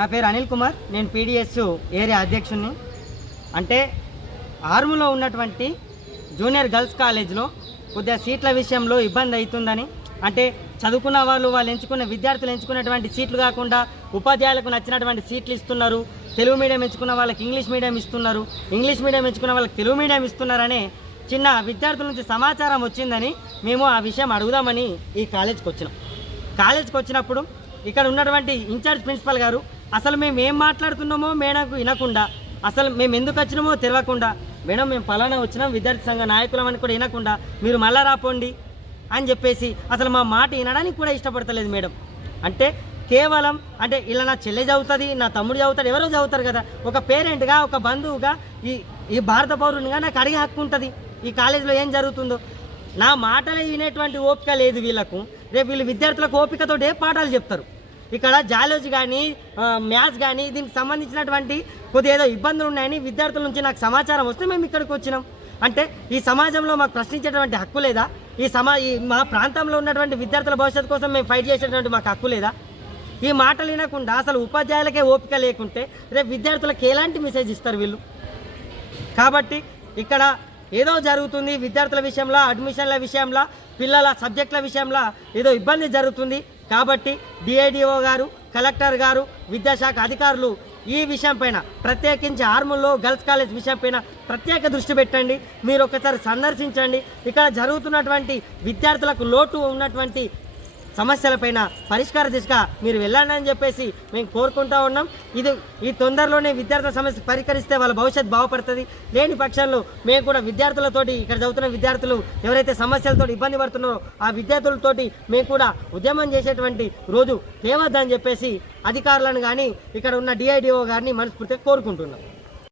నా పేరు అనిల్ కుమార్. నేను పీడిఎస్ ఏరియా అధ్యక్షుడిని అంటే ఆర్ములో ఉన్నటువంటి జూనియర్ గర్ల్స్ కాలేజ్లో కొద్దిగా సీట్ల విషయంలో ఇబ్బంది అవుతుందని అంటే చదువుకున్న వాళ్ళు వాళ్ళు ఎంచుకున్న విద్యార్థులు ఎంచుకున్నటువంటి సీట్లు కాకుండా ఉపాధ్యాయులకు నచ్చినటువంటి సీట్లు ఇస్తున్నారు. తెలుగు మీడియం ఎంచుకున్న వాళ్ళకి ఇంగ్లీష్ మీడియం ఇస్తున్నారు. ఇంగ్లీష్ మీడియం ఎంచుకున్న వాళ్ళకి తెలుగు మీడియం ఇస్తున్నారనే చిన్న విద్యార్థుల నుంచి సమాచారం వచ్చిందని మేము ఆ విషయం అడుగుదామని ఈ కాలేజ్కి వచ్చినాం. కాలేజ్కి వచ్చినప్పుడు ఇక్కడ ఉన్నటువంటి ఇన్ఛార్జ్ ప్రిన్సిపల్ గారు అసలు మేము ఏం మాట్లాడుతున్నామో మేడంకు వినకుండా అసలు మేము ఎందుకు వచ్చినామో తెలియకుండా మేడం మేము పలానా వచ్చినాం విద్యార్థి సంఘ నాయకులం అని కూడా వినకుండా మీరు మళ్ళా రాపోండి అని చెప్పేసి అసలు మా మాట వినడానికి కూడా ఇష్టపడతలేదు మేడం. అంటే కేవలం అంటే ఇలా నా చెల్లె చదువుతుంది నా తమ్ముడు చదువుతాడు ఎవరో చదువుతారు కదా ఒక పేరెంట్గా ఒక బంధువుగా ఈ ఈ భారత పౌరునిగా నాకు అడిగే హక్కు ఉంటుంది. ఈ కాలేజీలో ఏం జరుగుతుందో. నా మాటలు వినేటువంటి ఓపిక లేదు వీళ్ళకు. రేపు వీళ్ళు విద్యార్థులకు ఓపికతో ఏ పాఠాలు చెప్తారు. ఇక్కడ జాలజీ కానీ మ్యాథ్స్ కానీ దీనికి సంబంధించినటువంటి కొద్దిగా ఏదో ఇబ్బందులు ఉన్నాయని విద్యార్థుల నుంచి నాకు సమాచారం వస్తే మేము ఇక్కడికి వచ్చినాం. అంటే ఈ సమాజంలో మాకు ప్రశ్నించేటువంటి హక్కు లేదా? ఈ సమా ఈ మా ప్రాంతంలో ఉన్నటువంటి విద్యార్థుల భవిష్యత్తు కోసం మేము ఫైట్ చేసేటువంటి మాకు హక్కు లేదా? ఈ మాటలు వినకుండా అసలు ఉపాధ్యాయులకే ఓపిక లేకుంటే రేపు విద్యార్థులకు ఎలాంటి మెసేజ్ ఇస్తారు వీళ్ళు? కాబట్టి ఇక్కడ ఏదో జరుగుతుంది విద్యార్థుల విషయంలో అడ్మిషన్ల విషయంలో పిల్లల సబ్జెక్టుల విషయంలో ఏదో ఇబ్బంది జరుగుతుంది. కాబట్టి డిఐడిఓ గారు కలెక్టర్ గారు విద్యాశాఖ అధికారులు ఈ విషయం పైన ప్రత్యేకించి ఆర్ముల్లో గర్ల్స్ కాలేజ్ విషయం పైన ప్రత్యేక దృష్టి పెట్టండి. మీరు ఒకసారి సందర్శించండి. ఇక్కడ జరుగుతున్నటువంటి విద్యార్థులకు లోటు ఉన్నటువంటి సమస్యలపైన పరిష్కార దిశగా మీరు వెళ్ళండి అని చెప్పేసి మేము కోరుకుంటా ఉన్నాం. ఇది ఈ తొందరలోనే విద్యార్థుల సమస్య పరిష్కరిస్తే వాళ్ళ భవిష్యత్తు బాగుపడుతుంది. లేని పక్షంలో మేము కూడా విద్యార్థులతోటి ఇక్కడ చదువుతున్న విద్యార్థులు ఎవరైతే సమస్యలతో ఇబ్బంది పడుతున్నారో ఆ విద్యార్థులతోటి మేము కూడా ఉద్యమం చేసేటువంటి రోజు తేవద్దని చెప్పేసి అధికారులను కానీ ఇక్కడ ఉన్న డిఐడిఓ గారిని మనస్ఫూర్తిగా కోరుకుంటున్నాం.